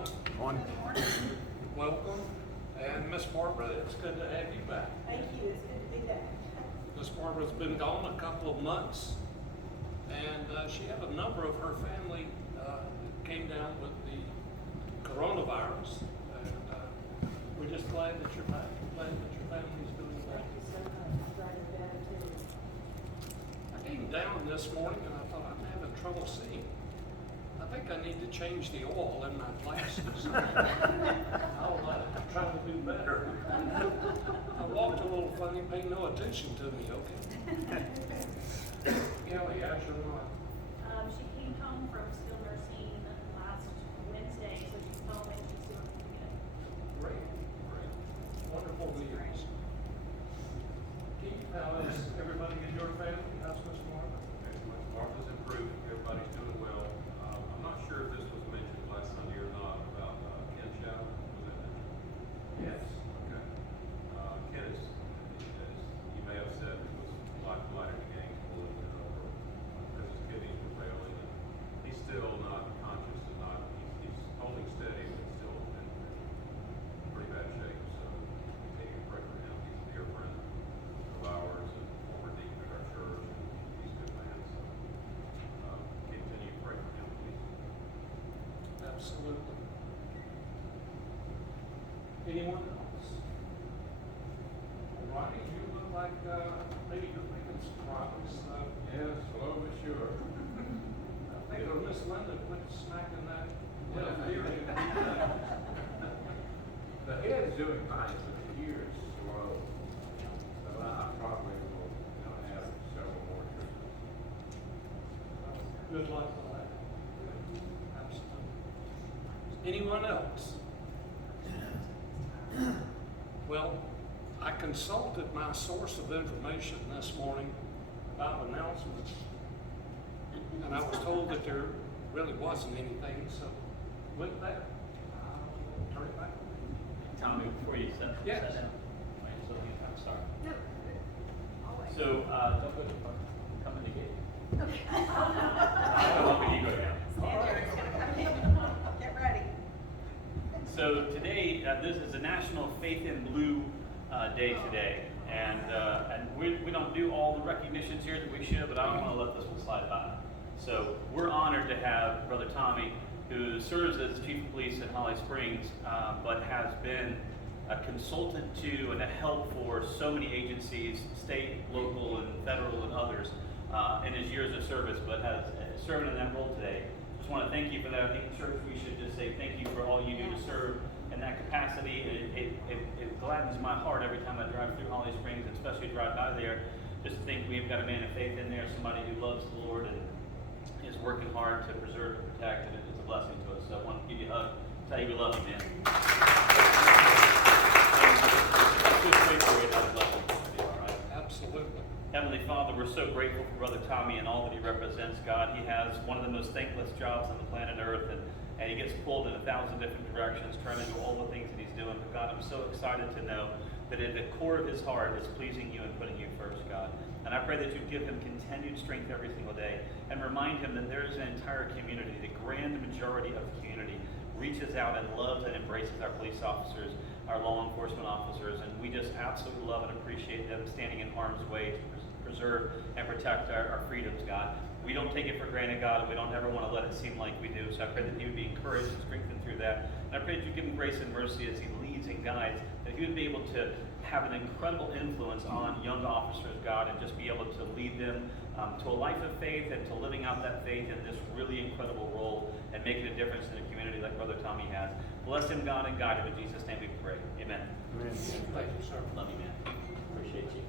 everyone. On. Welcome. And Miss Barbara, it's good to have you back. Thank you, it's good to be back. Miss Barbara's been gone a couple of months, and she had a number of her family came down with the coronavirus, and we're just glad that you're back. Glad that your family's doing well. Thank you so much. Glad to be back too. I came down this morning and I thought I'm having trouble seeing. I think I need to change the oil in my glasses. I'll try to do better. I walked a little funny, pay no attention to me, okay? Kelly, how's your mom? She came home from skilled nursing last Wednesday, so she's home and she's doing good. Great, great. Wonderful news. Keith, how is everybody in your family? How's Miss Martha? Excellent. Martha's improving. Everybody's doing well. I'm not sure if this was mentioned last Sunday or not about Ken Shadow. Was it mentioned? Yes. Okay. Ken is, as you may have said, was life-flight in the gang a little bit over because his kidneys were failing. And he's still not conscious and not, he's holding steady, but still in pretty bad shape. So continue to pray for him. He's a dear friend of ours and former deacon at our church. And he's a good man. So continue to pray for him, please. Absolutely. Anyone else? Ronnie, you look like maybe you're making some progress. Yes, slow but sure. I think Miss Linda quit smacking that. The head's doing fine, but the ear is slow. So I probably will, have several more treatments. Good luck with that. Absolutely. Anyone else? Well, I consulted my source of information this morning about announcements, and I was told that there really wasn't anything, so with that, I'll turn it back. Tommy, before you sit Yes. down, wait, so I'm sorry. No. Always. So, don't go to the park. Come in the gate. I don't want me to go down. Stand there, it's gonna come in. Get ready. So today, this is a National Faith in Blue Day today, and we don't do all the recognitions here that we should, but I don't want to let this one slide by. So we're honored to have Brother Tommy, who serves as Chief of Police in Holly Springs, but has been a consultant to and a help for so many agencies, state, local, and federal, and others in his years of service, but has served in that role today. Just want to thank you for that. I think church, we should just say thank you for all you do to serve in that capacity. It gladdens my heart every time I drive through Holly Springs, and especially drive by there, just to think we've got a man of faith in there, somebody who loves the Lord and is working hard to preserve and protect, and it's a blessing to us. So I want to give you a hug, tell you we love you, man. Just pray for you, that would love you. All right. Absolutely. Heavenly Father, we're so grateful for Brother Tommy and all that he represents, God. He has one of the most thankless jobs on the planet Earth, and he gets pulled in 1,000 different directions, trying to do all the things that he's doing. But God, I'm so excited to know that at the core of his heart is pleasing you and putting you first, God. And I pray that you give him continued strength every single day, and remind him that there is an entire community, the grand majority of the community, reaches out and loves and embraces our police officers, our law enforcement officers, and we just absolutely love and appreciate them standing in harm's way to preserve and protect our freedoms, God. We don't take it for granted, God, and we don't ever want to let it seem like we do. So I pray that he would be encouraged and strengthened through that. And I pray that you give him grace and mercy as he leads and guides, that he would be able to have an incredible influence on young officers, God, and just be able to lead them to a life of faith and to living out that faith in this really incredible role and making a difference in a community like Brother Tommy has. Bless him, God, and guide him. In Jesus' name we pray. Amen. Amen. Thank you, sir. Love you, man. Appreciate you.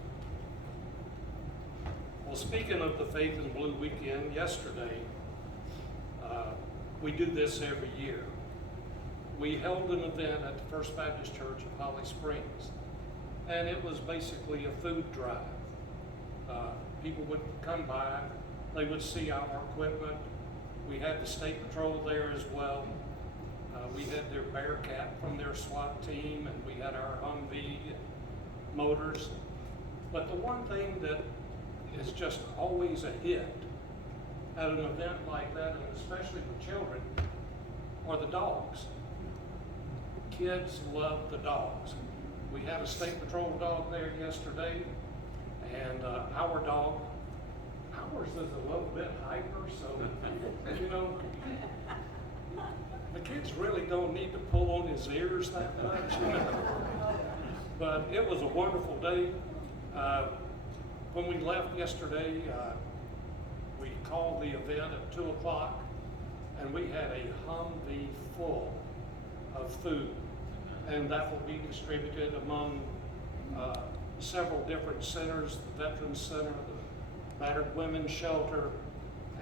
Well, speaking of the Faith in Blue weekend, yesterday, we do this every year. We held an event at the First Baptist Church of Holly Springs, and it was basically a food drive. People would come by, they would see our equipment. We had the State Patrol there as well. We had their Bearcat from their SWAT team, and we had our Humvee motors. But the one thing that is just always a hit at an event like that, and especially with children, are the dogs. kids love the dogs. We had a state patrol dog there yesterday, and our dog, ours is a little bit hyper, so, you know, the kids really don't need to pull on his ears that much, you know. But it was a wonderful day. When we left yesterday, we called the event at 2 o'clock, and we had a Humvee full of food, and that will be distributed among several different centers, the Veterans Center, the Battered Women's Shelter,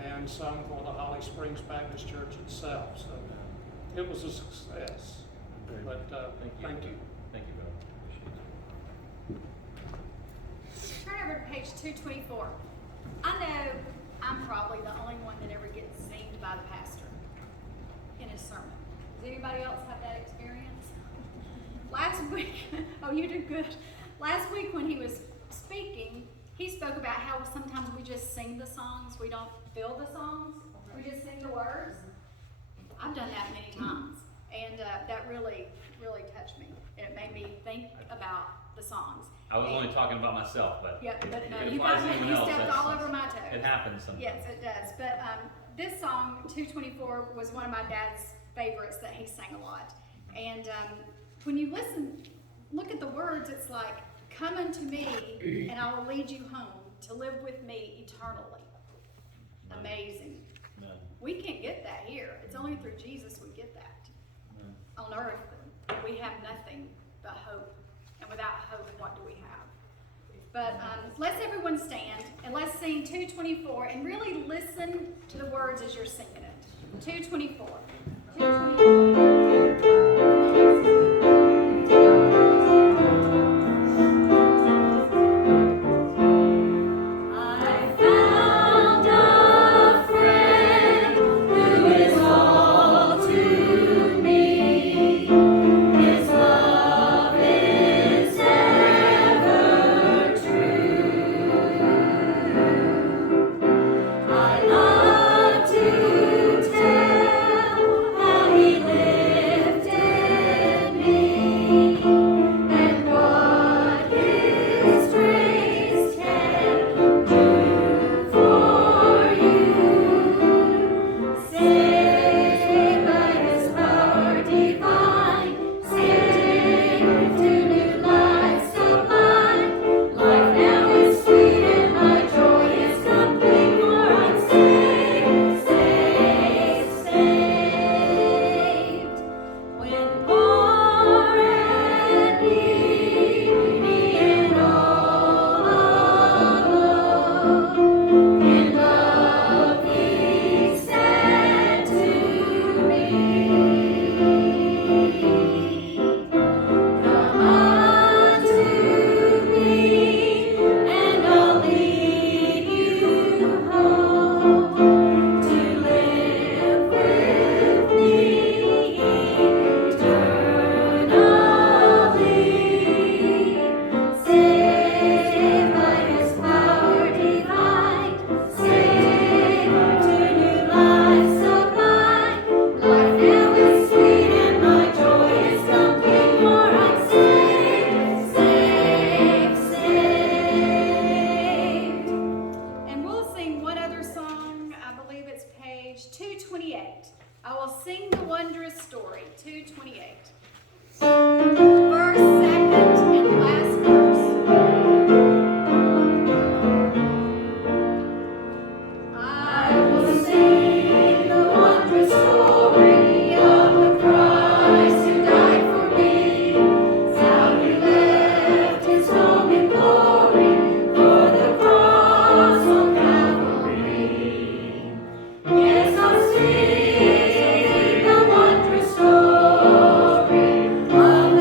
and some for the Holly Springs Baptist Church itself. So it was a success. But thank you. Thank you, Bill. Turn over to page 224. I know I'm probably the only one that ever gets zinged by the pastor in his sermon. Does anybody else have that experience? Last week, oh, you did good. Last week when he was speaking, he spoke about how sometimes we just sing the songs. We don't feel the songs. We just sing the words. I've done that many times, and that really, really touched me. It made me think about the songs. I was only talking about myself, but Yeah, but no, if it you applies got to me. anyone You else, stepped that's- all over my toes. it happens sometimes. Yes, it does. But this song, 224, was one of my dad's favorites that he sang a lot. And when you listen, look at the words, it's like, come unto me and I will lead you home to live with me eternally. Amazing. Amen. We can't get that here. It's only through Jesus we get that. Amen. On earth, we have nothing but hope. And without hope, what do we have? But let's everyone stand and let's sing 224 and really listen to the words as you're singing it. 224. 224. Of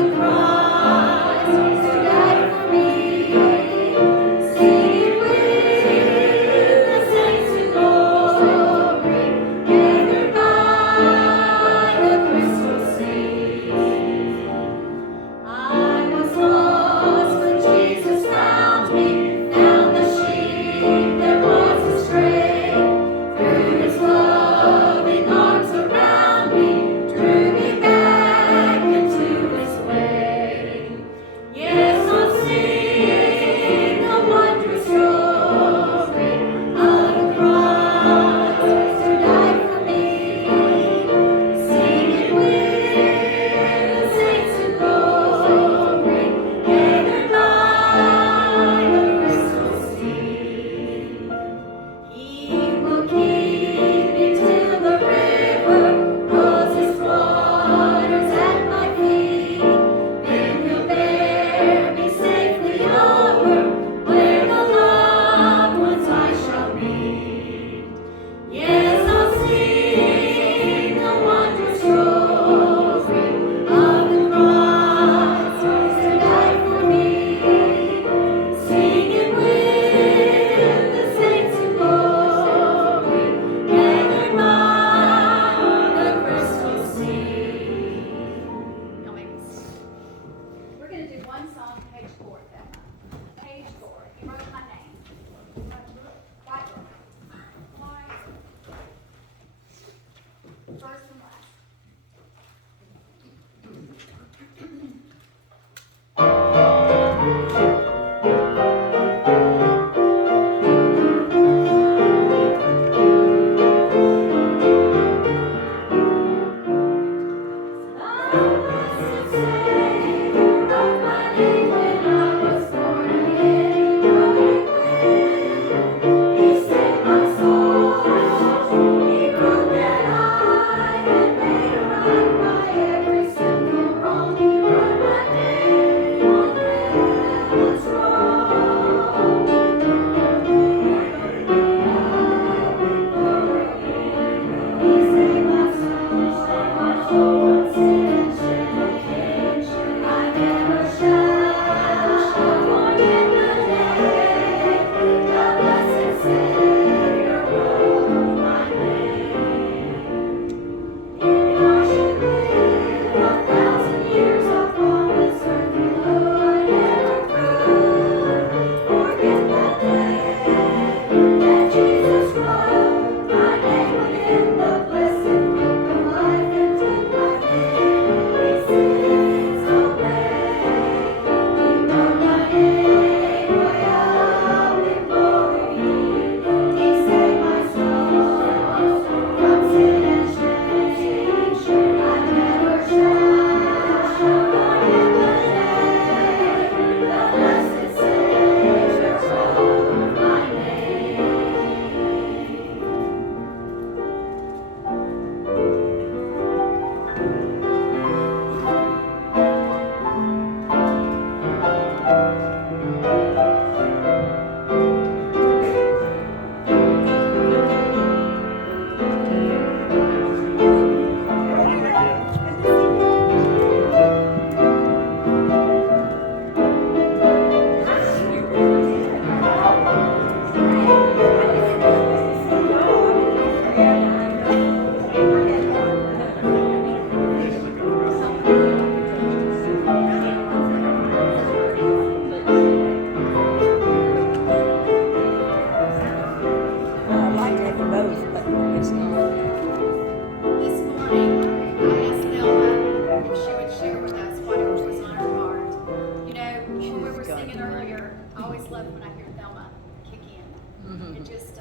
It just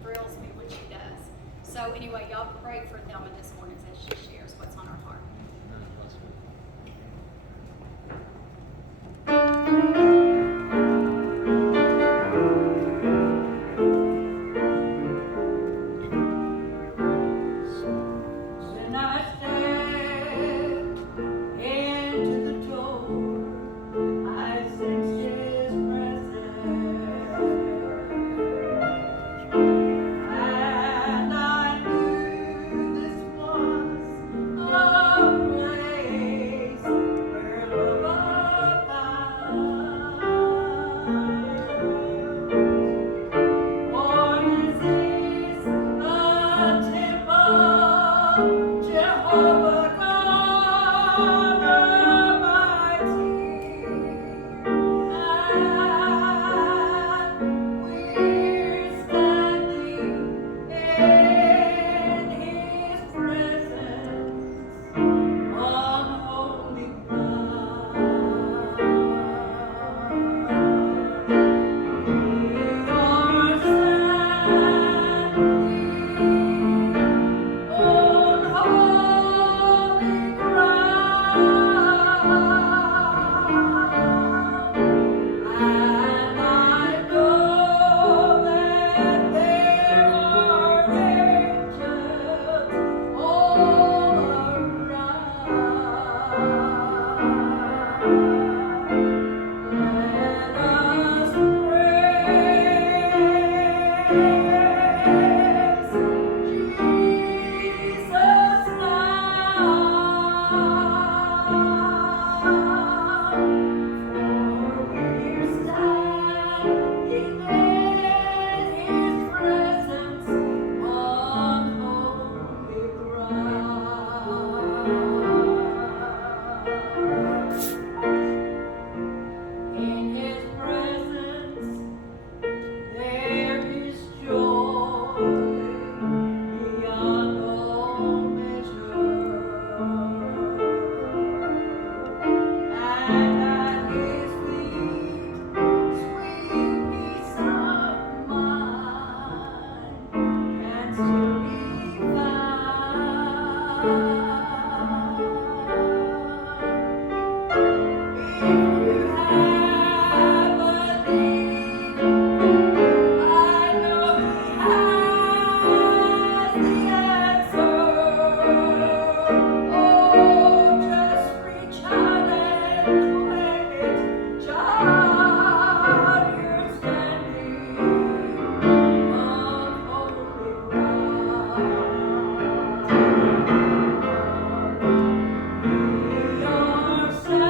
thrills me when she does. So anyway, y'all pray for Thelma this morning as she shares what's on her heart. When I step into the door, I sense His presence, and I knew this was a place where love abounds. For this is a temple, Jehovah God Almighty, and we're standing in His presence on holy ground. We are standing on holy ground, and I know that there are angels all around. Let us praise Jesus now, for we're standing in His presence on holy ground. In His presence there is joy beyond all measure, and at His feet sweet peace of mind can still be found. If you have a need, I know He has the answer. Oh, just reach out and claim it, child. You're standing on holy ground. We are standing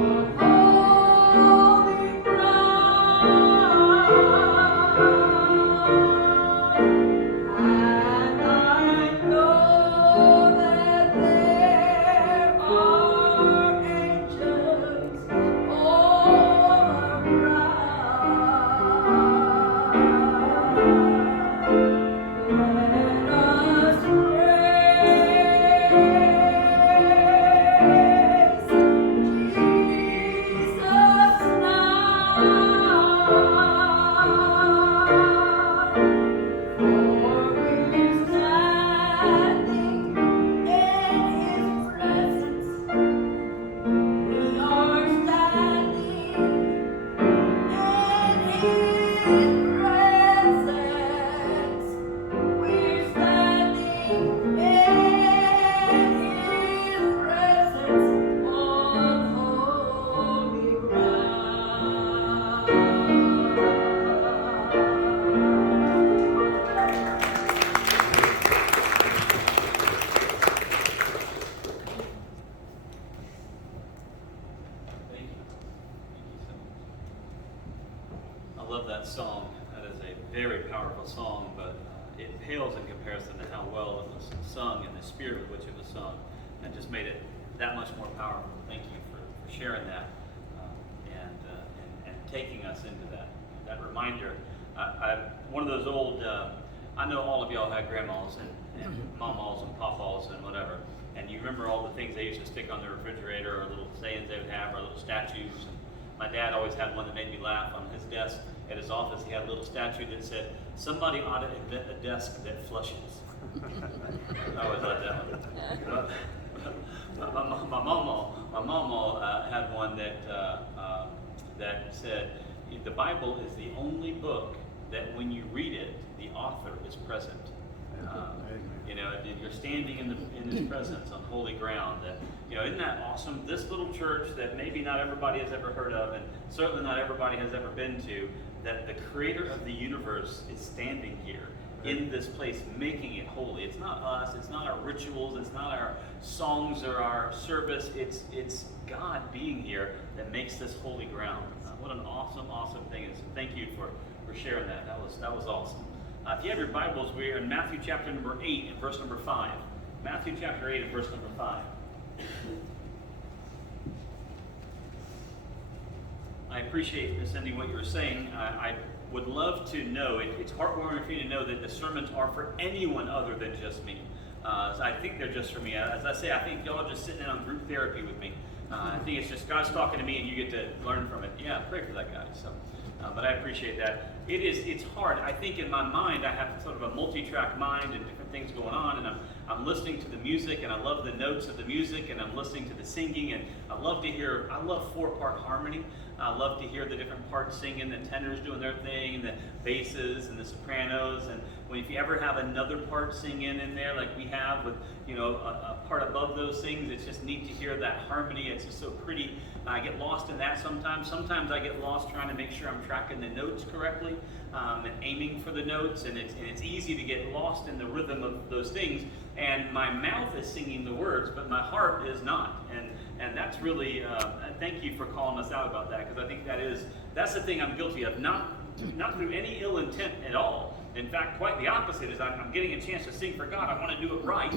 on holy ground, and I know that there are angels all around. Let us praise Jesus now, for we're standing in His presence. We are standing in His presence. We're standing in His presence on holy ground. Thank you. Thank you so much. I love that song. That is a very powerful song, but it pales in comparison to how well it was sung and the spirit with which it was sung, and just made it that much more powerful. Thank you for sharing that and taking us into that reminder. One of those old. I know all of y'all had grandmas and mamas and papas and whatever, and you remember all the things they used to stick on the refrigerator, or little sayings they would have, or little statues. My dad always had one that made me laugh. On his desk at his office, he had a little statue that said, "Somebody ought to invent a desk that flushes." I always liked that one. My mama had one that said, "The Bible is the only book that when you read it, the author is present." You know, you're standing in His presence on holy ground. That, you know, isn't that awesome? This little church that maybe not everybody has ever heard of, and certainly not everybody has ever been to, that the Creator of the universe is standing here in this place, making it holy. It's not us. It's not our rituals. It's not our songs or our service. It's God being here that makes this holy ground. What an awesome thing! And so thank you for sharing that. That was awesome. If you have your Bibles, we are in Matthew chapter number 8 and verse number 5. Matthew chapter 8 and verse number 5. I appreciate, Miss Cindy, what you were saying. I would love to know, it's heartwarming for you to know that the sermons are for anyone other than just me. So I think they're just for me. As I say, I think y'all are just sitting in on group therapy with me. I think it's just God's talking to me and you get to learn from it. Yeah, pray for that guy. So, but I appreciate that. It's hard. I think in my mind I have sort of a multi-track mind and different things going on, and I'm listening to the music, and I love the notes of the music, and I'm listening to the singing, and I love 4-part harmony. I love to hear the different parts singing, the tenors doing their thing, and the basses and the sopranos, and if you ever have another part singing in there like we have with, you know, a part above those things, it's just neat to hear that harmony. It's just so pretty. I get lost in that sometimes. Sometimes I get lost trying to make sure I'm tracking the notes correctly and aiming for the notes, and it's easy to get lost in the rhythm of those things. And my mouth is singing the words, but my heart is not. And that's really, thank you for calling us out about that, because I think that's the thing I'm guilty of, not through any ill intent at all. In fact, quite the opposite is I'm getting a chance to sing for God. I want to do it right,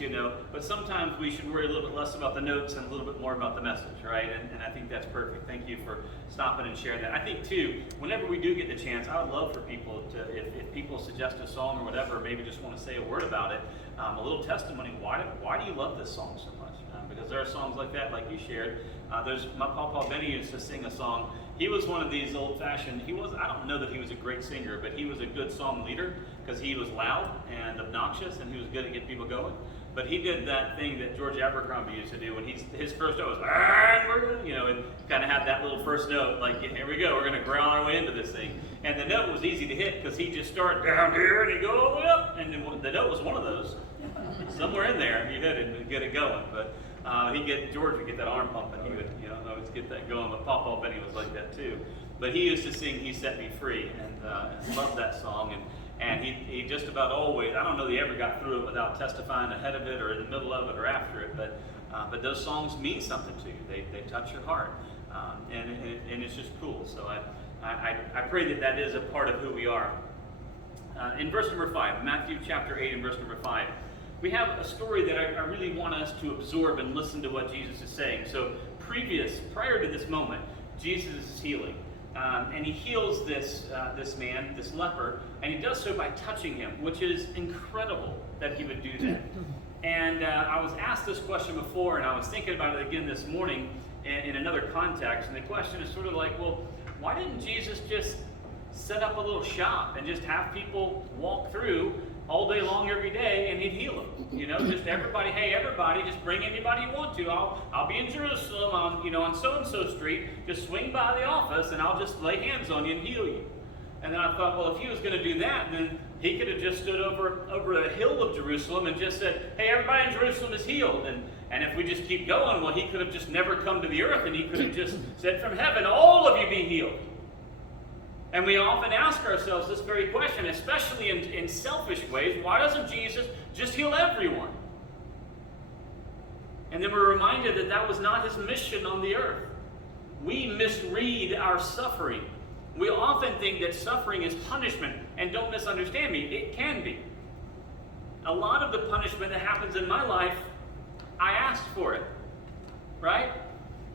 you know. But sometimes we should worry a little bit less about the notes and a little bit more about the message, right? And I think that's perfect. Thank you for stopping and sharing that. I think, too, whenever we do get the chance, I would love for people to, if people suggest a song or whatever, maybe just want to say a word about it, a little testimony. Why do you love this song so much? Because there are songs like that, like you shared. My Papa Benny used to sing a song. He was one of these old-fashioned, I don't know that he was a great singer, but he was a good song leader because he was loud and obnoxious and he was good at getting people going. But he did that thing that George Abercrombie used to do when his first note was, you know, and kind of had that little first note, like, here we go, we're going to ground our way into this thing. And the note was easy to hit because he just started down here and he'd go all the way up. And the note was one of those. Somewhere in there, you hit it and get it going. But George would get that arm pumping. He would, you know, always get that going. But Papa Benny was like that too. But he used to sing "He Set Me Free" and loved that song. And he just about always, I don't know that he ever got through it without testifying ahead of it or in the middle of it or after it. But those songs mean something to you. They touch your heart, and it's just cool. So I pray that is a part of who we are. In verse number 5, Matthew chapter 8 and verse number 5. We have a story that I really want us to absorb and listen to what Jesus is saying. So prior to this moment, Jesus is healing. And he heals this man, this leper, and he does so by touching him, which is incredible that he would do that. And I was asked this question before, and I was thinking about it again this morning in another context. And the question is sort of like, well, why didn't Jesus just set up a little shop and just have people walk through all day long every day and he'd heal them? You know, just everybody, just bring anybody you want to. I'll be in Jerusalem on so-and-so street. Just swing by the office and I'll just lay hands on you and heal you. And then I thought, well, if he was going to do that, then he could have just stood over a hill of Jerusalem and just said, hey, everybody in Jerusalem is healed. And if we just keep going, well, he could have just never come to the earth and he could have just said from heaven, all of you be healed. And we often ask ourselves this very question, especially in selfish ways. Why doesn't Jesus just heal everyone? And then we're reminded that was not his mission on the earth. We misread our suffering. We often think that suffering is punishment. And don't misunderstand me, it can be. A lot of the punishment that happens in my life, I asked for it. Right?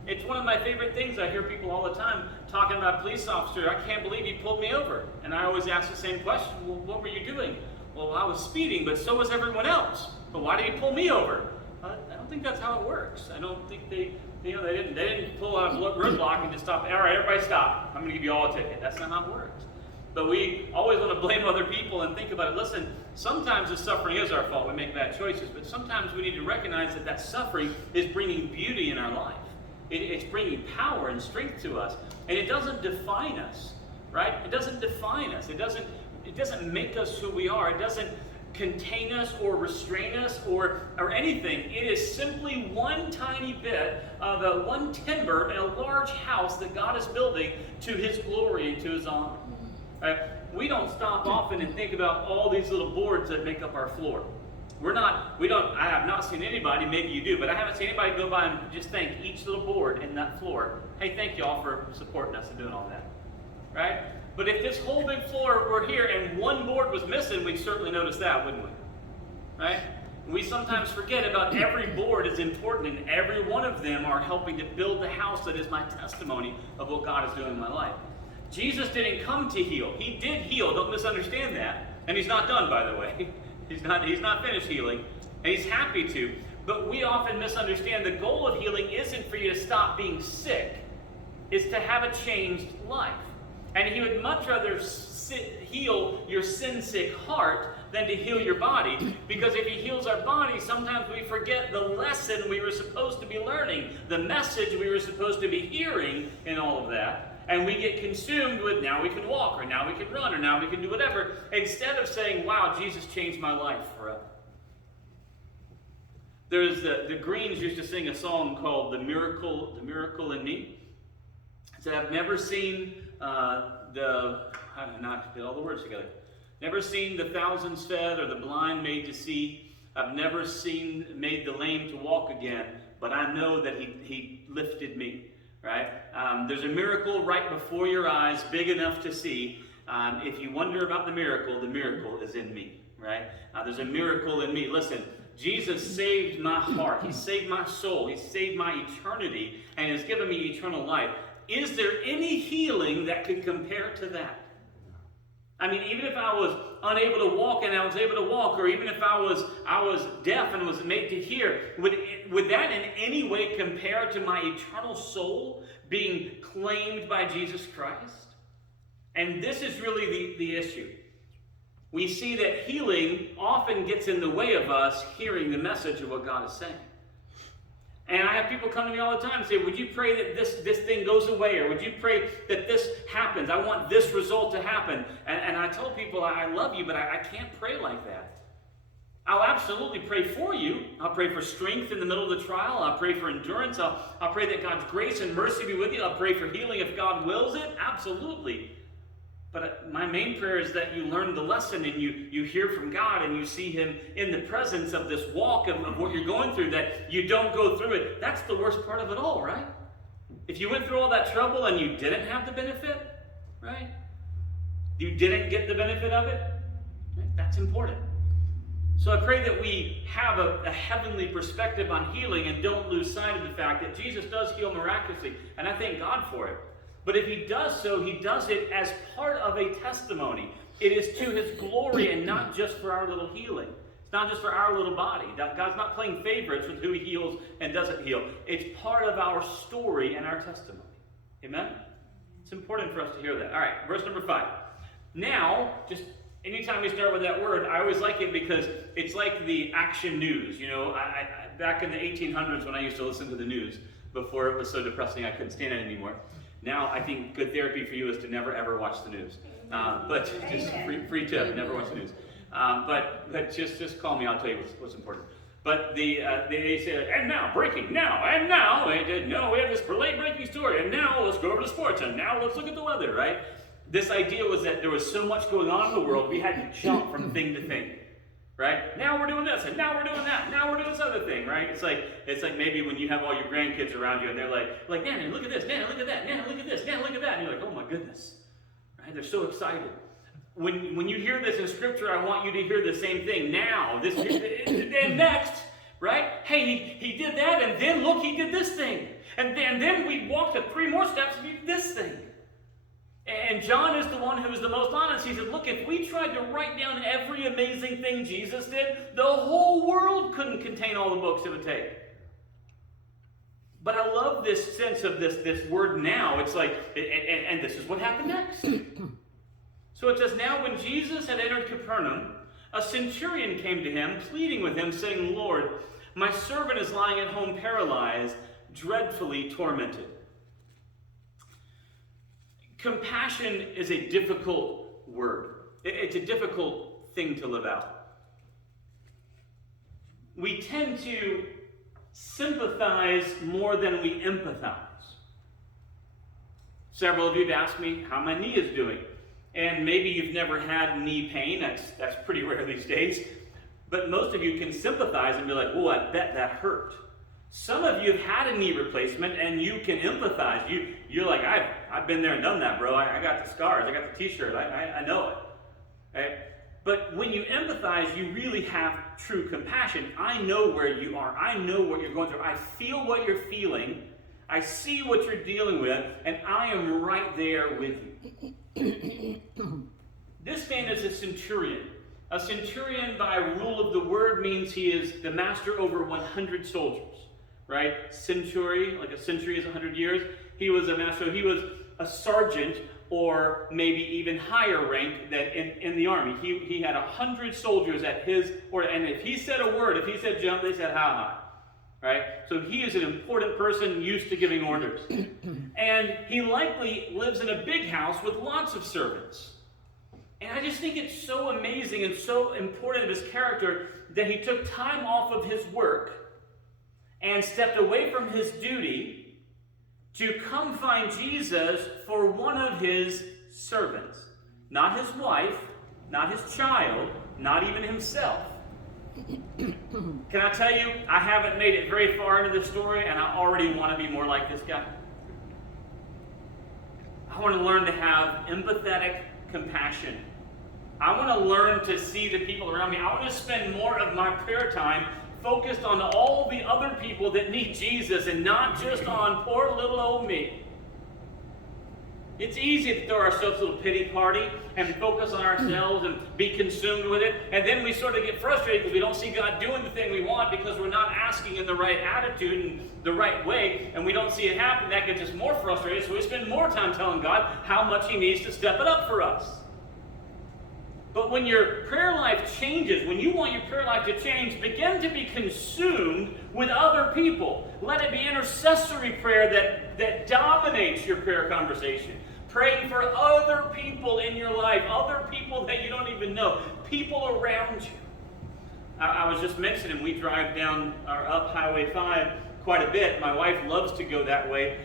It's one of my favorite things. I hear people all the time talking about a police officer. I can't believe he pulled me over. And I always ask the same question. Well, what were you doing? Well, I was speeding, but so was everyone else. But why did he pull me over? I don't think that's how it works. I don't think You know, they didn't pull out a roadblock and just stop. All right, everybody stop. I'm going to give you all a ticket. That's not how it works. But we always want to blame other people and think about it. Listen, sometimes the suffering is our fault. We make bad choices. But sometimes we need to recognize that that suffering is bringing beauty in our life. It's bringing power and strength to us. And it doesn't define us, right? It doesn't define us. It doesn't make us who we are. It doesn't contain us or restrain us or anything. It is simply one tiny bit of one timber in a large house that God is building to His glory and to His honor. Right? We don't stop often and think about all these little boards that make up our floor. I have not seen anybody, maybe you do, but I haven't seen anybody go by and just thank each little board in that floor. Hey, thank y'all for supporting us and doing all that. Right? But if this whole big floor were here and one board was missing, we'd certainly notice that, wouldn't we? Right? We sometimes forget about every board is important, and every one of them are helping to build the house that is my testimony of what God is doing in my life. Jesus didn't come to heal. He did heal. Don't misunderstand that. And He's not done, by the way. He's not finished healing, and He's happy to. But we often misunderstand the goal of healing isn't for you to stop being sick. It's to have a changed life. And He would much rather heal your sin-sick heart than to heal your body. Because if He heals our body, sometimes we forget the lesson we were supposed to be learning, the message we were supposed to be hearing in all of that. And we get consumed with, now we can walk, or now we can run, or now we can do whatever, instead of saying, wow, Jesus changed my life forever. There's the Greens used to sing a song called The Miracle in Me. It said, I've never seen I don't know, get all the words together. Never seen the thousands fed or the blind made to see. I've never made the lame to walk again, but I know that he lifted me. Right? There's a miracle right before your eyes, big enough to see. If you wonder about the miracle is in me. Right? There's a miracle in me. Listen, Jesus saved my heart. He saved my soul. He saved my eternity, and has given me eternal life. Is there any healing that could compare to that? I mean, even if I was unable to walk and I was able to walk, or even if I was deaf and was made to hear, would that in any way compare to my eternal soul being claimed by Jesus Christ? And this is really the issue. We see that healing often gets in the way of us hearing the message of what God is saying. And I have people come to me all the time and say, would you pray that this thing goes away? Or would you pray that this happens? I want this result to happen. And I tell people, I love you, but I can't pray like that. I'll absolutely pray for you. I'll pray for strength in the middle of the trial. I'll pray for endurance. I'll pray that God's grace and mercy be with you. I'll pray for healing if God wills it. Absolutely. But my main prayer is that you learn the lesson and you hear from God and you see Him in the presence of this walk of what you're going through, that you don't go through it. That's the worst part of it all, right? If you went through all that trouble and you didn't have the benefit, right? You didn't get the benefit of it, right? That's important. So I pray that we have a heavenly perspective on healing and don't lose sight of the fact that Jesus does heal miraculously, and I thank God for it. But if He does so, He does it as part of a testimony. It is to His glory and not just for our little healing. It's not just for our little body. God's not playing favorites with who He heals and doesn't heal. It's part of our story and our testimony. Amen? It's important for us to hear that. All right, verse number 5. Now, just anytime we start with that word, I always like it because it's like the action news. You know, I back in the 1800s when I used to listen to the news, before it was so depressing I couldn't stand it anymore. Now, I think good therapy for you is to never ever watch the news. But just free tip, never watch the news. But just call me, I'll tell you what's important. But they say, and now, breaking, now, and now, we have this late breaking story, and now let's go over to sports, and now let's look at the weather, right? This idea was that there was so much going on in the world, we had to jump from thing to thing. Right? Now we're doing this, and now we're doing that, now we're doing this other thing, right? It's like maybe when you have all your grandkids around you and they're like, Nana, look at this, Nana, look at that, Nana, look at this, Nana, look at that, and you're like, oh my goodness. Right? They're so excited. When you hear this in Scripture, I want you to hear the same thing. Now, this, and next, right? Hey, he did that, and then look, he did this thing. And then we walked 3 more steps and he did this thing. And John is the one who is the most honest. He said, look, if we tried to write down every amazing thing Jesus did, the whole world couldn't contain all the books it would take. But I love this sense of this word now. It's like, and this is what happened next. So it says, now when Jesus had entered Capernaum, a centurion came to him, pleading with him, saying, Lord, my servant is lying at home paralyzed, dreadfully tormented. Compassion is a difficult word. It's a difficult thing to live out. We tend to sympathize more than we empathize. Several of you have asked me how my knee is doing. And maybe you've never had knee pain. That's pretty rare these days. But most of you can sympathize and be like, oh, I bet that hurt. Some of you have had a knee replacement and you can empathize. You're like, I've been there and done that, bro. I got the scars. I got the t-shirt. I know it. Right? But when you empathize, you really have true compassion. I know where you are. I know what you're going through. I feel what you're feeling. I see what you're dealing with, and I am right there with you. This man is a centurion. A centurion, by rule of the word, means he is the master over 100 soldiers, right? Century, like a century is 100 years. He was a master. He was a sergeant, or maybe even higher rank that in the army. He had 100 soldiers at his order, and if he said a word, if he said jump, they said how high. Right? So he is an important person used to giving orders. And he likely lives in a big house with lots of servants. And I just think it's so amazing and so important of his character that he took time off of his work and stepped away from his duty to come find Jesus for one of his servants. Not his wife, not his child, not even himself. Can I tell you, I haven't made it very far into this story, and I already want to be more like this guy. I want to learn to have empathetic compassion. I want to learn to see the people around me. I want to spend more of my prayer time focused on all the other people that need Jesus and not just on poor little old me. It's easy to throw ourselves a little pity party and focus on ourselves and be consumed with it. And then we sort of get frustrated because we don't see God doing the thing we want because we're not asking in the right attitude and the right way, and we don't see it happen. That gets us more frustrated, so we spend more time telling God how much He needs to step it up for us. But when your prayer life changes, when you want your prayer life to change, begin to be consumed with other people. Let it be intercessory prayer that dominates your prayer conversation. Praying for other people in your life, other people that you don't even know, people around you. I was just mentioning, we drive down or up Highway 5 quite a bit. My wife loves to go that way.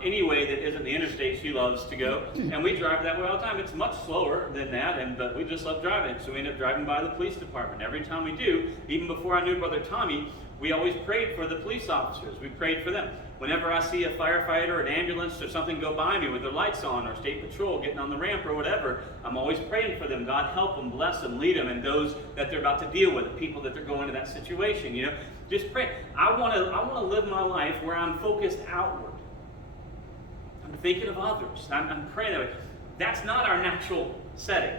Any way that isn't the interstate, she loves to go. And we drive that way all the time. It's much slower than that, but we just love driving it. So we end up driving by the police department. Every time we do, even before I knew Brother Tommy, we always prayed for the police officers. We prayed for them. Whenever I see a firefighter or an ambulance or something go by me with their lights on, or state patrol getting on the ramp or whatever, I'm always praying for them. God help them, bless them, lead them, and those that they're about to deal with, the people that they're going to that situation. You know, just pray. I want to live my life where I'm focused outward. I'm thinking of others. I'm praying that way. That's not our natural setting.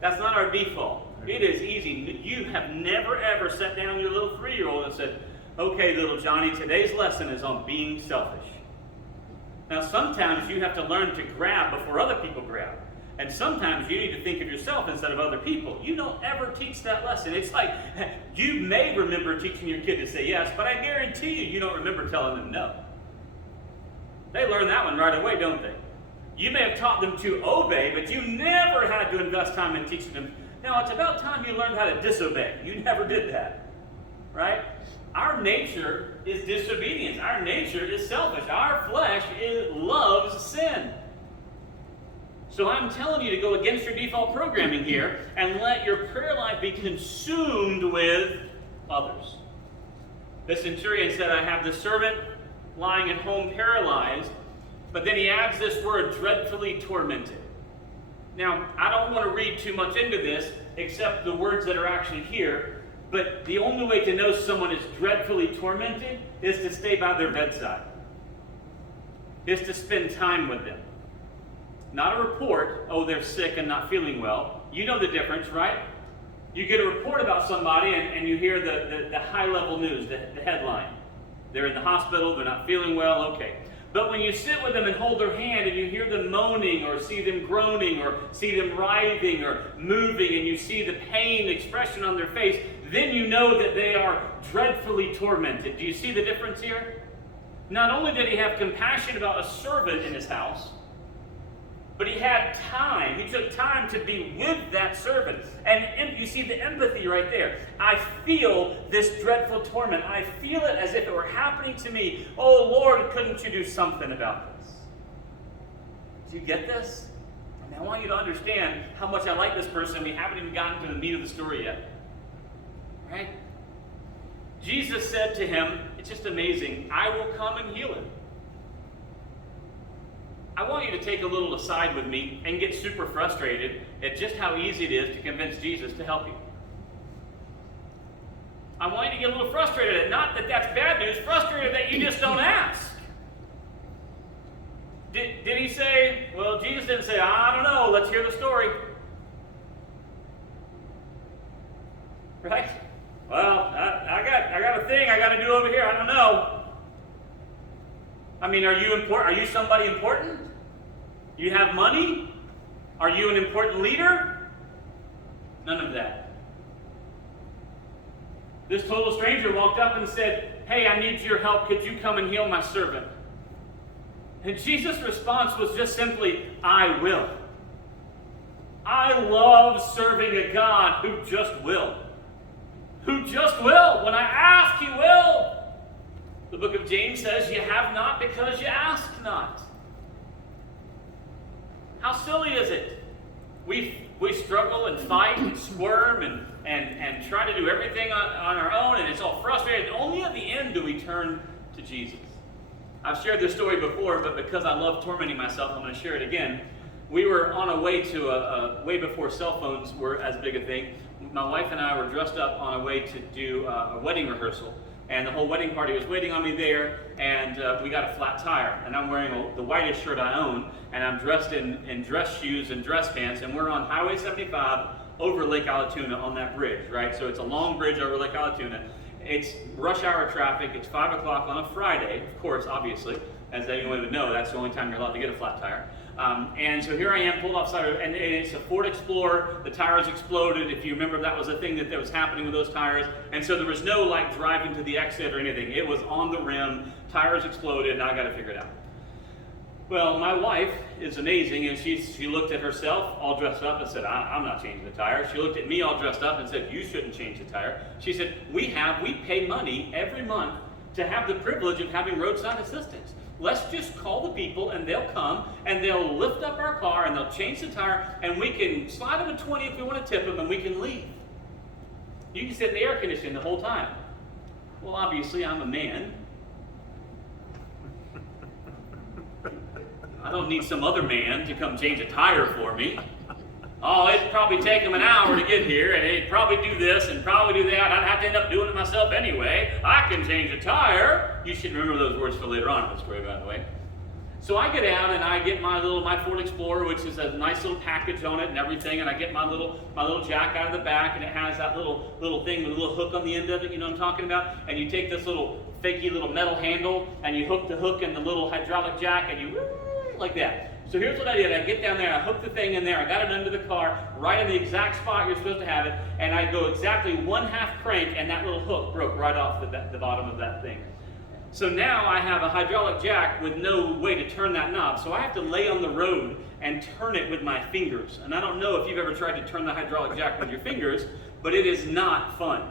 That's not our default. It is easy. You have never ever sat down with your little 3-year-old and said, okay, little Johnny, today's lesson is on being selfish. Now, sometimes you have to learn to grab before other people grab. And sometimes you need to think of yourself instead of other people. You don't ever teach that lesson. It's like, you may remember teaching your kid to say yes, but I guarantee you don't remember telling them no. They learn that one right away, don't they? You may have taught them to obey, but you never had to invest time in teaching them. Now, it's about time you learned how to disobey. You never did that, right? Our nature is disobedience. Our nature is selfish. Our flesh loves sin. So I'm telling you to go against your default programming here and let your prayer life be consumed with others. The centurion said, I have the servant lying at home paralyzed, but then he adds this word, dreadfully tormented. Now, I don't want to read too much into this, except the words that are actually here, but the only way to know someone is dreadfully tormented is to stay by their bedside, is to spend time with them. Not a report, oh, they're sick and not feeling well. You know the difference, right? You get a report about somebody and you hear the high-level news, the headline. They're in the hospital, they're not feeling well, okay. But when you sit with them and hold their hand and you hear them moaning or see them groaning or see them writhing or moving and you see the pain expression on their face, then you know that they are dreadfully tormented. Do you see the difference here? Not only did he have compassion about a servant in his house, but he had time. He took time to be with that servant. And you see the empathy right there. I feel this dreadful torment. I feel it as if it were happening to me. Oh, Lord, couldn't you do something about this? Do you get this? And I want you to understand how much I like this person. We haven't even gotten to the meat of the story yet. Right? Jesus said to him, it's just amazing, I will come and heal him. I want you to take a little aside with me and get super frustrated at just how easy it is to convince Jesus to help you. I want you to get a little frustrated at, not that that's bad news, frustrated that you just don't ask. Did he say, well, Jesus didn't say, I don't know, let's hear the story. Right? Well, I got a thing I got to do over here, I don't know. I mean, are you important? Are you somebody important? You have money? Are you an important leader? None of that. This total stranger walked up and said, hey, I need your help. Could you come and heal my servant? And Jesus' response was just simply, I will. I love serving a God who just will. Who just will. When I ask, he will. The book of James says, you have not because you ask not. How silly is it? We struggle and fight and squirm and try to do everything on our own, and it's all frustrating. Only at the end do we turn to Jesus. I've shared this story before, but because I love tormenting myself, I'm going to share it again. We were on a way to way before cell phones were as big a thing. My wife and I were dressed up on a way to do a wedding rehearsal. And the whole wedding party was waiting on me there, and we got a flat tire. And I'm wearing the whitest shirt I own, and I'm dressed in dress shoes and dress pants, and we're on Highway 75 over Lake Allatoona on that bridge, right? So it's a long bridge over Lake Allatoona. It's rush hour traffic. It's 5 o'clock on a Friday, of course, obviously. As anyone would know, that's the only time you're allowed to get a flat tire. And so here I am, pulled off side, and it's a Ford Explorer. The tires exploded. If you remember, that was a thing that was happening with those tires. And so there was no like driving to the exit or anything. It was on the rim. Tires exploded, and I got to figure it out. Well, my wife is amazing, and she looked at herself all dressed up and said, I'm not changing the tire. She looked at me all dressed up and said, you shouldn't change the tire. She said, we pay money every month to have the privilege of having roadside assistance. Let's just call the people and they'll come and they'll lift up our car and they'll change the tire and we can slide them a 20 if we want to tip them and we can leave. You can sit in the air conditioning the whole time. Well, obviously I'm a man. I don't need some other man to come change a tire for me. Oh, it'd probably take him an hour to get here, and he'd probably do this and probably do that. I'd have to end up doing it myself anyway. I can change a tire. You should remember those words for later on in the story, by the way. So I get out and I get my Ford Explorer, which is a nice little package on it and everything, and I get my little jack out of the back, and it has that little thing with a little hook on the end of it, you know what I'm talking about? And you take this little fakey little metal handle, and you hook the hook in the little hydraulic jack, and you like that. So here's what I did. I get down there, I hook the thing in there, I got it under the car, right in the exact spot you're supposed to have it, and I go exactly 1/2 crank, and that little hook broke right off the bottom of that thing. So now I have a hydraulic jack with no way to turn that knob, so I have to lay on the road and turn it with my fingers. And I don't know if you've ever tried to turn the hydraulic jack with your fingers, but it is not fun.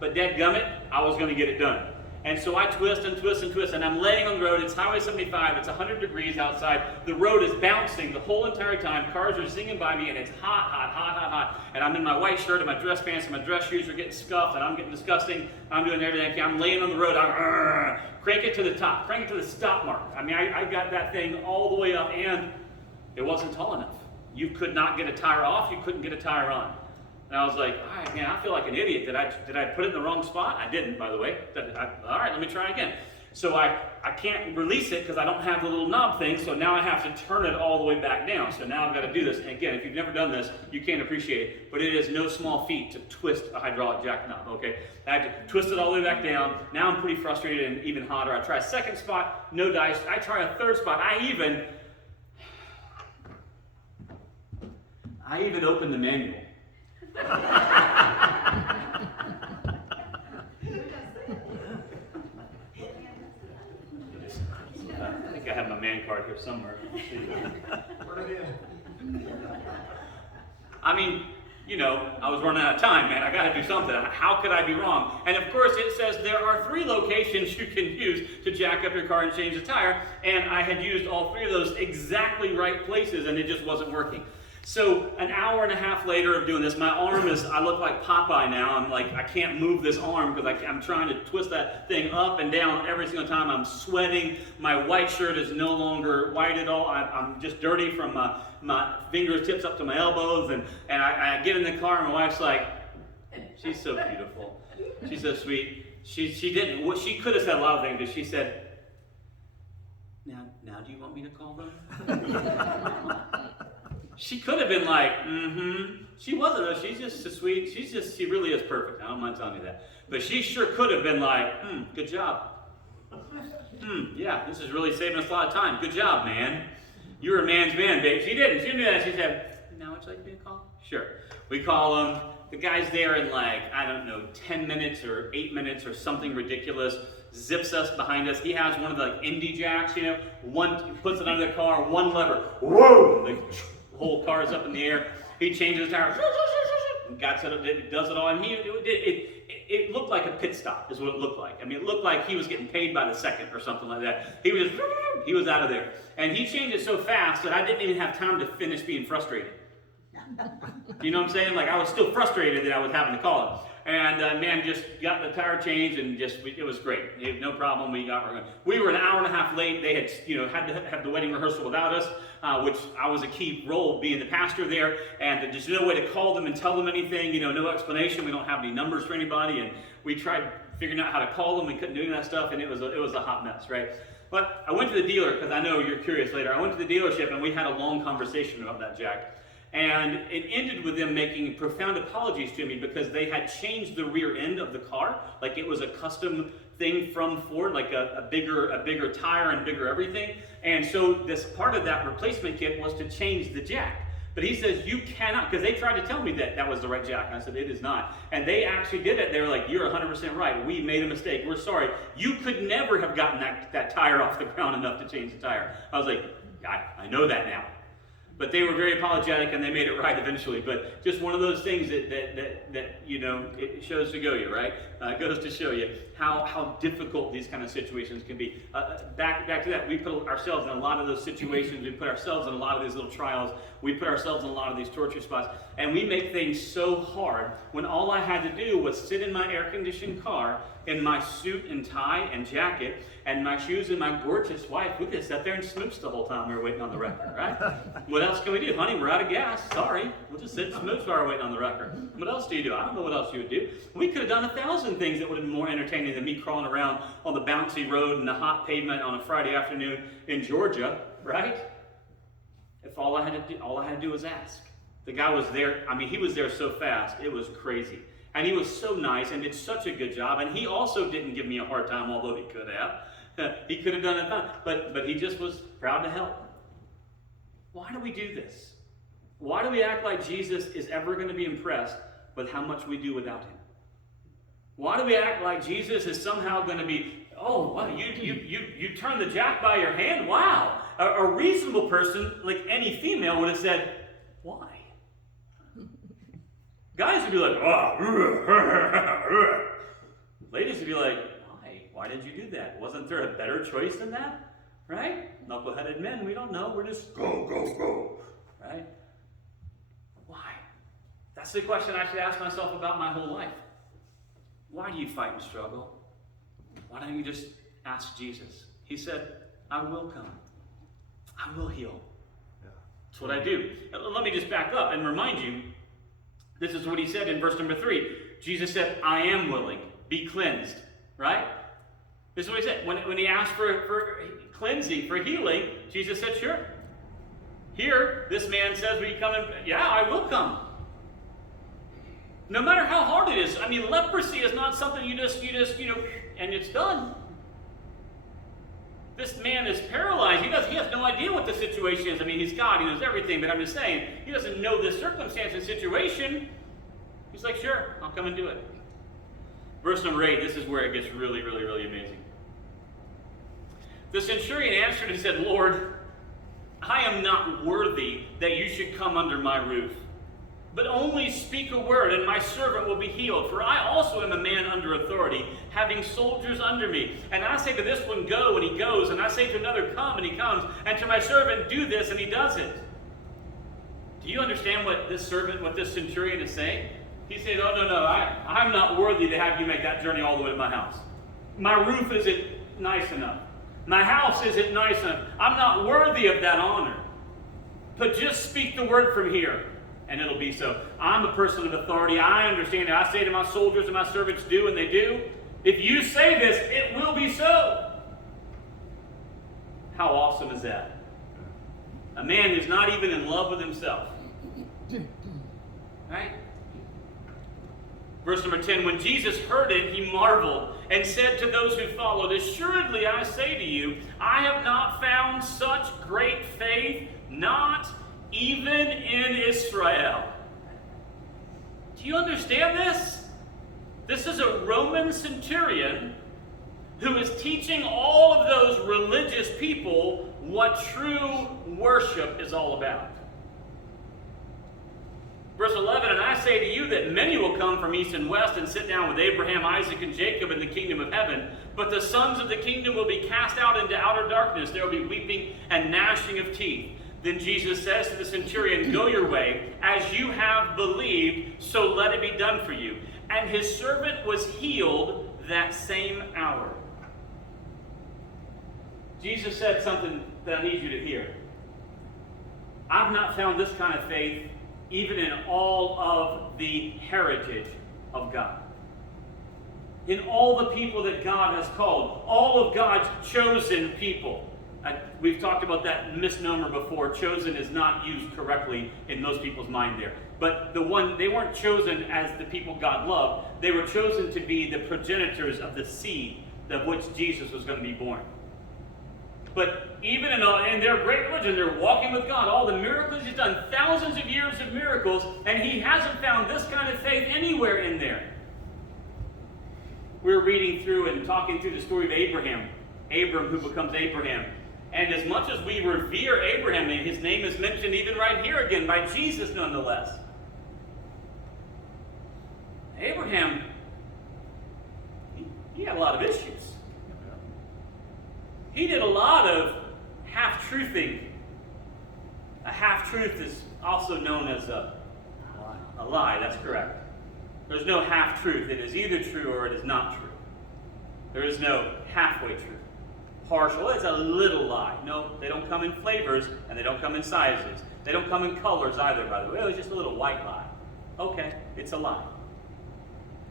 But dadgummit, I was going to get it done. And so I twist and twist and twist, and I'm laying on the road. It's Highway 75. It's 100 degrees outside. The road is bouncing the whole entire time. Cars are zinging by me, and it's hot, hot, hot, hot, hot. And I'm in my white shirt and my dress pants, and my dress shoes are getting scuffed, and I'm getting disgusting. I'm doing everything. I'm laying on the road. I'm crank it to the top. Crank it to the stop mark. I mean, I got that thing all the way up, and it wasn't tall enough. You could not get a tire off. You couldn't get a tire on. And I was like, all right, man, I feel like an idiot. Did I put it in the wrong spot? I didn't, by the way. All right, let me try again. So I can't release it because I don't have the little knob thing, so now I have to turn it all the way back down. So now I've got to do this. And again, if you've never done this, you can't appreciate it. But it is no small feat to twist a hydraulic jack knob, okay? I have to twist it all the way back down. Now I'm pretty frustrated and even hotter. I try a second spot, no dice. I try a third spot. I even open the manual. I think I have my man card here somewhere. Put it in. I mean, you know, I was running out of time, man. I got to do something. How could I be wrong? And of course, it says there are 3 locations you can use to jack up your car and change the tire. And I had used all 3 of those exactly right places, and it just wasn't working. So an hour and a half later of doing this, my arm I look like Popeye now. I'm like, I can't move this arm because I'm trying to twist that thing up and down every single time. I'm sweating. My white shirt is no longer white at all. I'm just dirty from my fingertips up to my elbows. And I get in the car and my wife's like, she's so beautiful. She's so sweet. She could have said a lot of things, but she said, now do you want me to call them? She could have been like, She wasn't though. She's just so sweet. She really is perfect. I don't mind telling you that. But she sure could have been like, good job. Yeah, this is really saving us a lot of time. Good job, man. You're a man's man, babe. She didn't. She knew that. She said, now would you like me to call? Sure. We call him. The guy's there in like, I don't know, 10 minutes or 8 minutes or something ridiculous. Zips us behind us. He has one of the like indie jacks, you know. One puts it under the car, one lever. Whoa! The whole car is up in the air. He changes the tire. It does it all. And it looked like a pit stop is what it looked like. I mean, it looked like he was getting paid by the second or something like that. He was out of there. And he changed it so fast that I didn't even have time to finish being frustrated. You know what I'm saying? Like I was still frustrated that I was having to call him. And man, just got the tire changed and it was great. No problem. We were an hour and a half late. They had to have the wedding rehearsal without us, which I was a key role being the pastor there. And there's no way to call them and tell them anything. No explanation. We don't have any numbers for anybody. And we tried figuring out how to call them. We couldn't do any of that stuff, and it was a hot mess, right? But I went to the dealer because I know you're curious later. I went to the dealership and we had a long conversation about that jack. And it ended with them making profound apologies to me because they had changed the rear end of the car. Like it was a custom thing from Ford, like a bigger tire and bigger everything. And so this part of that replacement kit was to change the jack. But he says, you cannot, because they tried to tell me that was the right jack. And I said, it is not. And they actually did it. They were like, you're 100% right. We made a mistake. We're sorry. You could never have gotten that tire off the ground enough to change the tire. I was like, I know that now. But they were very apologetic and they made it right eventually. But just one of those things that it shows to go you, right? It goes to show you how difficult these kind of situations can be. Back to that, we put ourselves in a lot of those situations. We put ourselves in a lot of these little trials. We put ourselves in a lot of these torture spots. And we make things so hard when all I had to do was sit in my air-conditioned car in my suit and tie and jacket and my shoes and my gorgeous wife. We could have sat there and smooched the whole time we were waiting on the wrecker, right? What else can we do? Honey, we're out of gas. Sorry. We'll just sit and smooch while we're waiting on the wrecker. What else do you do? I don't know what else you would do. We could have done 1,000 things that would have been more entertaining than me crawling around on the bouncy road and the hot pavement on a Friday afternoon in Georgia, right? If all I had to do was ask. The guy was there. I mean, he was there so fast. It was crazy. And he was so nice and did such a good job. And he also didn't give me a hard time, although he could have. He could have done it, but he just was proud to help. Why do we do this? Why do we act like Jesus is ever going to be impressed with how much we do without him? Why do we act like Jesus is somehow going to be, oh, wow, you turn the jack by your hand? Wow. A reasonable person, like any female, would have said, why? Guys would be like, oh. Ladies would be like, why? Why did you do that? Wasn't there a better choice than that? Right? Knuckle-headed men, we don't know. We're just go. Right? Why? That's the question I should ask myself about my whole life. Why do you fight and struggle? Why don't you just ask Jesus? He said, I will come. I will heal. Yeah. That's what I do. Let me just back up and remind you, this is what he said in verse number 3. Jesus said, I am willing. Be cleansed. Right? This is what he said. When he asked for cleansing, for healing, Jesus said, sure. Here, this man says, will you come and, yeah, I will come. No matter how hard it is. I mean, leprosy is not something you just, and it's done. This man is paralyzed. He has no idea what the situation is. I mean, he's God, he knows everything, but I'm just saying, he doesn't know the circumstance and situation. He's like, sure, I'll come and do it. Verse number 8, this is where it gets really, really, really amazing. The centurion answered and said, Lord, I am not worthy that you should come under my roof. But only speak a word, and my servant will be healed. For I also am a man under authority, having soldiers under me. And I say to this one, go, and he goes. And I say to another, come, and he comes. And to my servant, do this, and he does it. Do you understand what this centurion is saying? He said, oh, no, I'm not worthy to have you make that journey all the way to my house. My roof isn't nice enough. My house isn't nice enough. I'm not worthy of that honor. But just speak the word from here, and it'll be so. I'm a person of authority. I understand it. I say to my soldiers and my servants, do, and they do. If you say this, it will be so. How awesome is that? A man who's not even in love with himself. Right? Verse number 10, when Jesus heard it, he marveled and said to those who followed, assuredly I say to you, I have not found such great faith, not even in Israel. Do you understand this? This is a Roman centurion who is teaching all of those religious people what true worship is all about. Verse 11, and I say to you that many will come from east and west and sit down with Abraham, Isaac, and Jacob in the kingdom of heaven. But the sons of the kingdom will be cast out into outer darkness. There will be weeping and gnashing of teeth. Then Jesus says to the centurion, go your way, as you have believed, so let it be done for you. And his servant was healed that same hour. Jesus said something that I need you to hear. I've not found this kind of faith even in all of the heritage of God. In all the people that God has called, all of God's chosen people. We've talked about that misnomer before. Chosen is not used correctly in most people's mind there. But they weren't chosen as the people God loved. They were chosen to be the progenitors of the seed of which Jesus was going to be born. But even in their great religion, they're walking with God. All the miracles he's done, thousands of years of miracles, and he hasn't found this kind of faith anywhere in there. We're reading through and talking through the story of Abraham. Abram, who becomes Abraham. And as much as we revere Abraham, and his name is mentioned even right here again by Jesus nonetheless. Abraham, he had a lot of issues. He did a lot of half-truthing. A half-truth is also known as a lie. That's correct. There's no half-truth. It is either true or it is not true. There is no halfway truth. Partial, it's a little lie. No, they don't come in flavors and they don't come in sizes. They don't come in colors either, by the way. It was just a little white lie. Okay, it's a lie.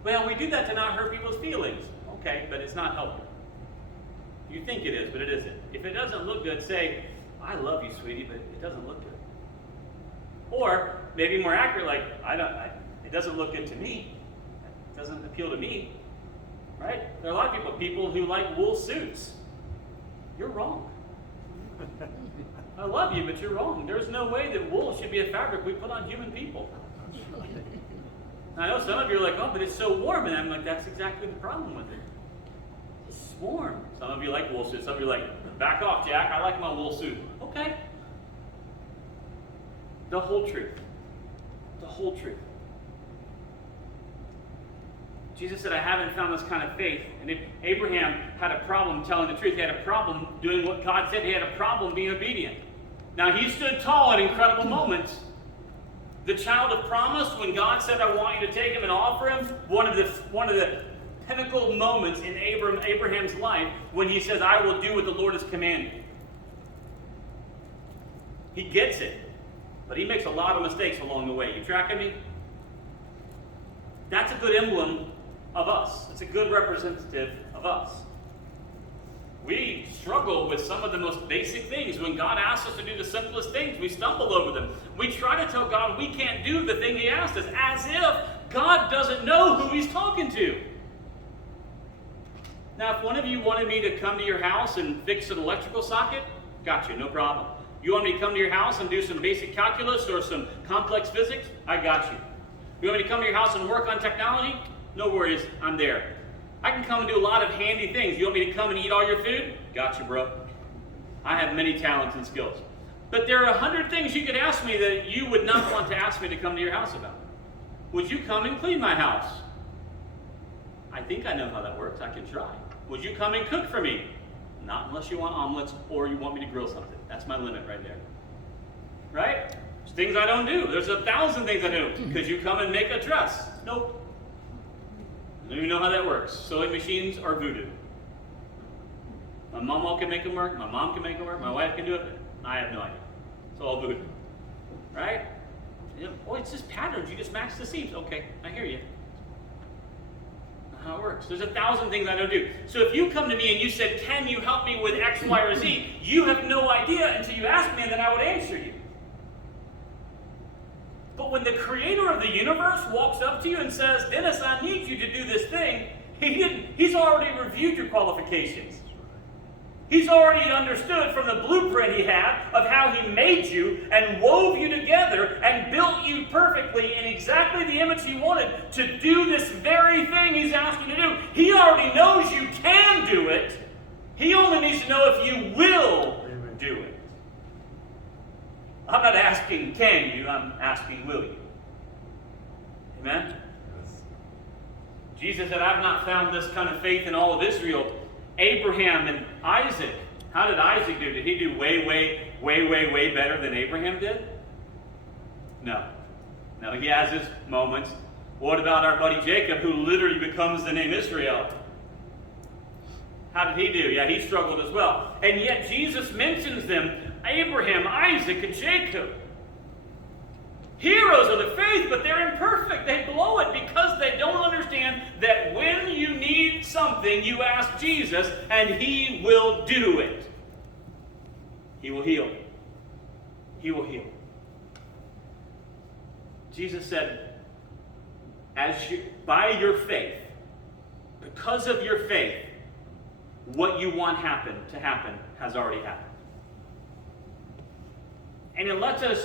Well, we do that to not hurt people's feelings. Okay, but it's not helpful. You think it is, but it isn't. If it doesn't look good, say, I love you, sweetie, but it doesn't look good. Or, maybe more accurate, like, it doesn't look good to me. It doesn't appeal to me. Right? There are a lot of people who like wool suits. You're wrong. I love you, but you're wrong. There's no way that wool should be a fabric we put on human people. I know some of you are like, oh, but it's so warm. And I'm like, that's exactly the problem with it. It's warm. Some of you like wool suits. Some of you are like, back off, Jack. I like my wool suit. Okay. The whole truth. The whole truth. Jesus said, I haven't found this kind of faith. And if Abraham had a problem telling the truth, he had a problem doing what God said, he had a problem being obedient. Now, he stood tall at incredible moments. The child of promise, when God said, I want you to take him and offer him, one of the pinnacle moments in Abraham's life when he says, I will do what the Lord has commanded. He gets it, but he makes a lot of mistakes along the way. You tracking me? That's a good emblem of us. It's a good representative of us. We struggle with some of the most basic things. When God asks us to do the simplest things, we stumble over them. We try to tell God we can't do the thing he asked us, as if God doesn't know who he's talking to. Now, if one of you wanted me to come to your house and fix an electrical socket, got you, no problem. You want me to come to your house and do some basic calculus or some complex physics? I got you. You want me to come to your house and work on technology? No worries, I'm there. I can come and do a lot of handy things. You want me to come and eat all your food? Got you, bro. I have many talents and skills. But there are 100 things you could ask me that you would not want to ask me to come to your house about. Would you come and clean my house? I think I know how that works. I can try. Would you come and cook for me? Not unless you want omelets or you want me to grill something. That's my limit right there. Right? There's things I don't do. There's 1,000 things I do. Could you come and make a dress? Nope. I don't even know how that works. Sewing machines are voodoo. My mama can make them work. My mom can make them work. My wife can do it. I have no idea. It's all voodoo. Right? Yeah. Oh, it's just patterns. You just match the seams. Okay, I hear you. How it works. There's 1,000 things I don't do. So if you come to me and you said, can you help me with X, Y, or Z? You have no idea until you ask me, and then I would answer you. But when the creator of the universe walks up to you and says, Dennis, I need you to do this thing, he's already reviewed your qualifications. He's already understood from the blueprint he had of how he made you and wove you together and built you perfectly in exactly the image he wanted to do this very thing he's asking you to do. He already knows you can do it. He only needs to know if you will do it. I'm not asking can you, I'm asking will you. Amen? Jesus said, I've not found this kind of faith in all of Israel. Abraham and Isaac. How did Isaac do? Did he do way better than Abraham did? No. No, he has his moments. What about our buddy Jacob, who literally becomes the name Israel? How did he do? Yeah, he struggled as well. And yet Jesus mentions them, Abraham, Isaac, and Jacob. Heroes of the faith, but they're imperfect. They blow it because they don't understand that when you need something, you ask Jesus, and he will do it. He will heal. He will heal. Jesus said, by your faith, because of your faith, what you want to happen has already happened. And it lets us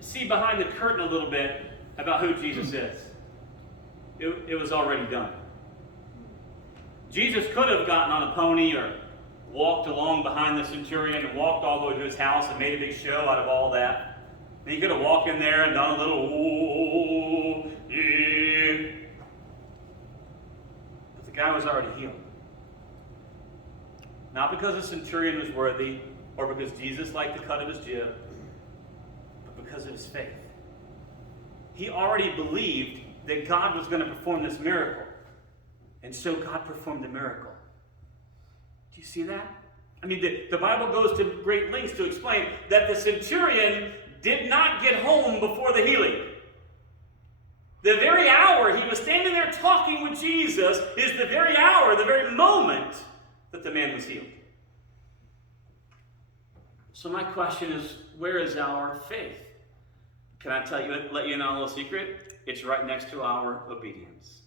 see behind the curtain a little bit about who Jesus is. It was already done. Jesus could have gotten on a pony or walked along behind the centurion and walked all the way to his house and made a big show out of all that. And he could have walked in there and done a little, oh, yeah. But the guy was already healed. Not because the centurion was worthy or because Jesus liked the cut of his jib, because of his faith. He already believed that God was going to perform this miracle. And so God performed the miracle. Do you see that? I mean, the Bible goes to great lengths to explain that the centurion did not get home before the healing. The very hour he was standing there talking with Jesus is the very hour, the very moment that the man was healed. So my question is, where is our faith? Can I let you in on a little secret? It's right next to our obedience.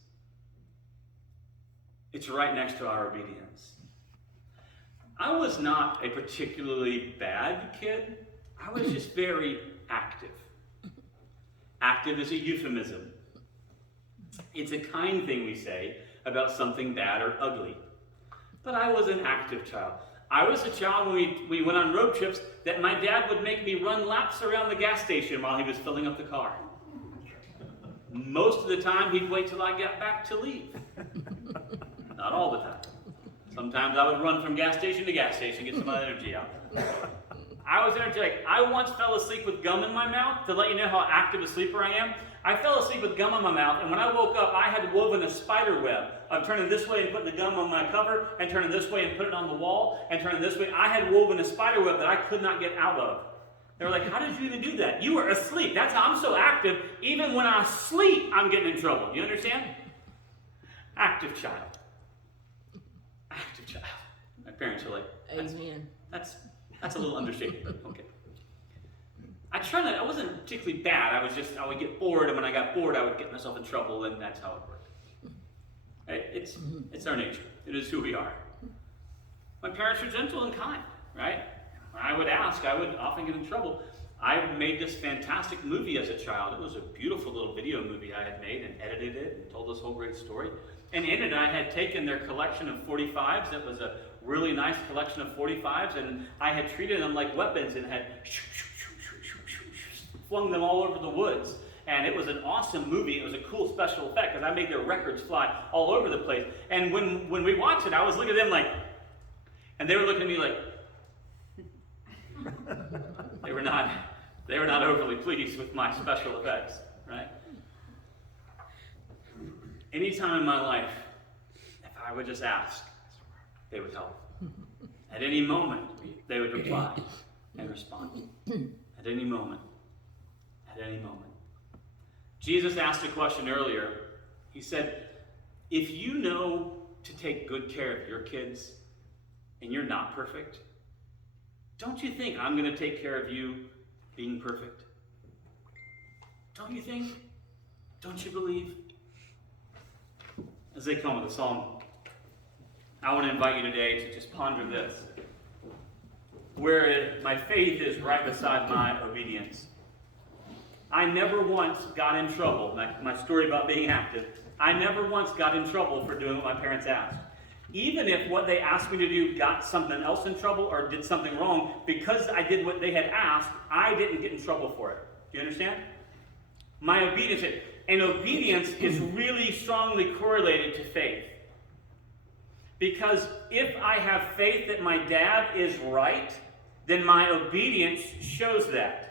It's right next to our obedience. I was not a particularly bad kid. I was just very active. Active is a euphemism. It's a kind thing we say about something bad or ugly. But I was an active child. I was a child when we went on road trips that my dad would make me run laps around the gas station while he was filling up the car. Most of the time, he'd wait till I got back to leave. Not all the time. Sometimes I would run from gas station to gas station, get some energy out. I was energetic. I once fell asleep with gum in my mouth. To let you know how active a sleeper I am, I fell asleep with gum in my mouth, and when I woke up, I had woven a spider web of turning this way and putting the gum on my cover, and turning this way and putting it on the wall, and turning this way. I had woven a spider web that I could not get out of. They were like, how did you even do that? You were asleep. That's how I'm so active. Even when I sleep, I'm getting in trouble. You understand? Active child. Active child. My parents are like, Amen. that's a little understatement. Okay. I wasn't particularly bad. I would get bored, and when I got bored, I would get myself in trouble, and that's how it worked. Right? It's our nature. It is who we are. My parents were gentle and kind, right? When I would ask, I would often get in trouble. I made this fantastic movie as a child. It was a beautiful little video movie I had made and edited it and told this whole great story. And in it, I had taken their collection of 45s. That was a really nice collection of 45s, and I had treated them like weapons and had flung them all over the woods. And it was an awesome movie. It was a cool special effect because I made their records fly all over the place. And when we watched it, I was looking at them like, and they were looking at me like, they were not overly pleased with my special effects, right? Anytime in my life, if I would just ask, they would help. At any moment, they would reply and respond. At any moment. At any moment. Jesus asked a question earlier. He said, if you know to take good care of your kids and you're not perfect, don't you think I'm going to take care of you being perfect? Don't you think? Don't you believe? As they come with a song, I want to invite you today to just ponder this. Where my faith is right beside my obedience. I never once got in trouble. My story about being active. I never once got in trouble for doing what my parents asked. Even if what they asked me to do got something else in trouble or did something wrong, because I did what they had asked, I didn't get in trouble for it. Do you understand? My obedience, and obedience is really strongly correlated to faith. Because if I have faith that my dad is right, then my obedience shows that.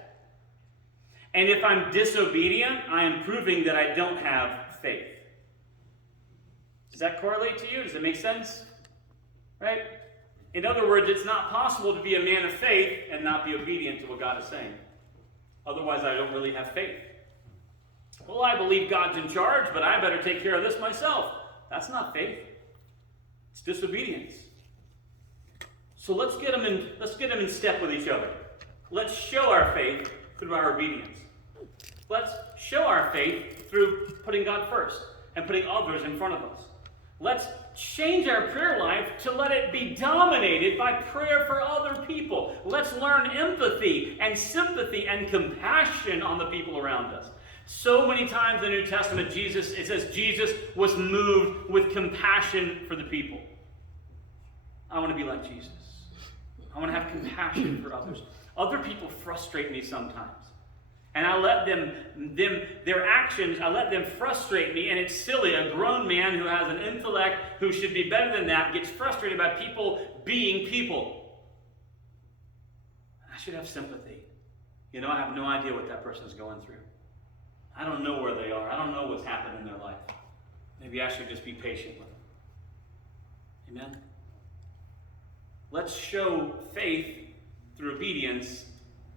And if I'm disobedient, I am proving that I don't have faith. Does that correlate to you? Does it make sense? Right? In other words, it's not possible to be a man of faith and not be obedient to what God is saying. Otherwise, I don't really have faith. Well, I believe God's in charge, but I better take care of this myself. That's not faith. It's disobedience. So let's get them in step with each other. Let's show our faith through our obedience. Let's show our faith through putting God first and putting others in front of us. Let's change our prayer life to let it be dominated by prayer for other people. Let's learn empathy and sympathy and compassion on the people around us. So many times in the New Testament, it says Jesus was moved with compassion for the people. I want to be like Jesus. I want to have compassion for others. Other people frustrate me sometimes. And I let their actions, I let them frustrate me, and it's silly. A grown man who has an intellect, who should be better than that, gets frustrated by people being people. I should have sympathy. You know, I have no idea what that person is going through. I don't know where they are. I don't know what's happened in their life. Maybe I should just be patient with them. Amen? Let's show faith through obedience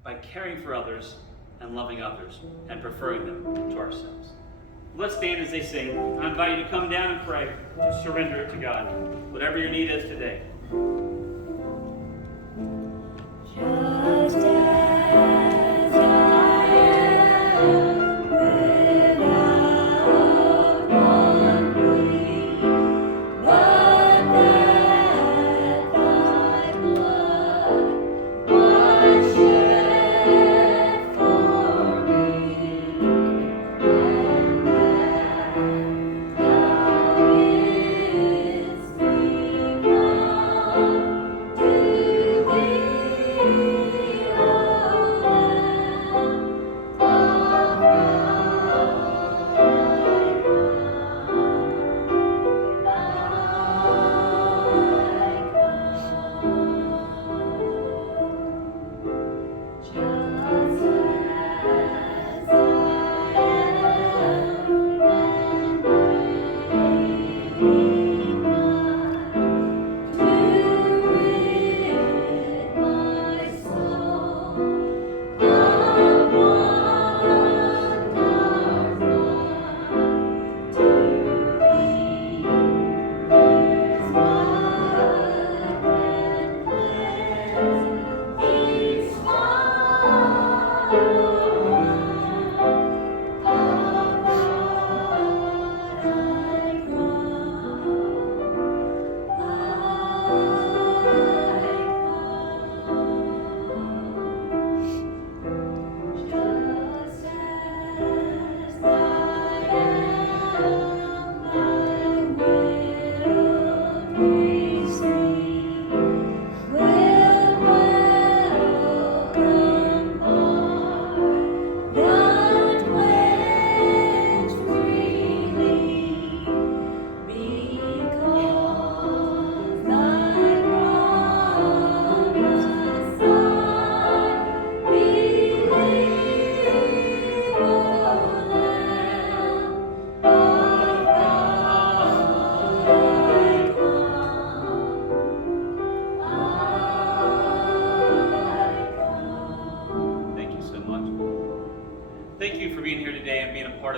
by caring for others and loving others and preferring them to ourselves. Let's stand as they sing. I invite you to come down and pray. Just surrender it to God. Whatever your need is today. Just as I am, without one plea, but that thy blood was shed for me, and that thou didst me come to thee.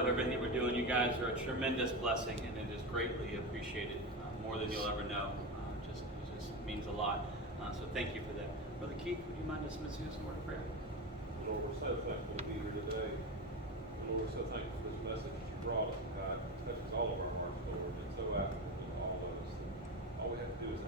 of everything that we're doing. You guys are a tremendous blessing, and it is greatly appreciated, more than you'll ever know. It just means a lot. So thank you for that. Brother Keith, would you mind dismissing us in word of prayer? Lord, we're so thankful to be here today. Lord, we're so thankful for this message that you brought us, God. It touches all of our hearts, Lord. It's so applicable to all of us. All we have to do is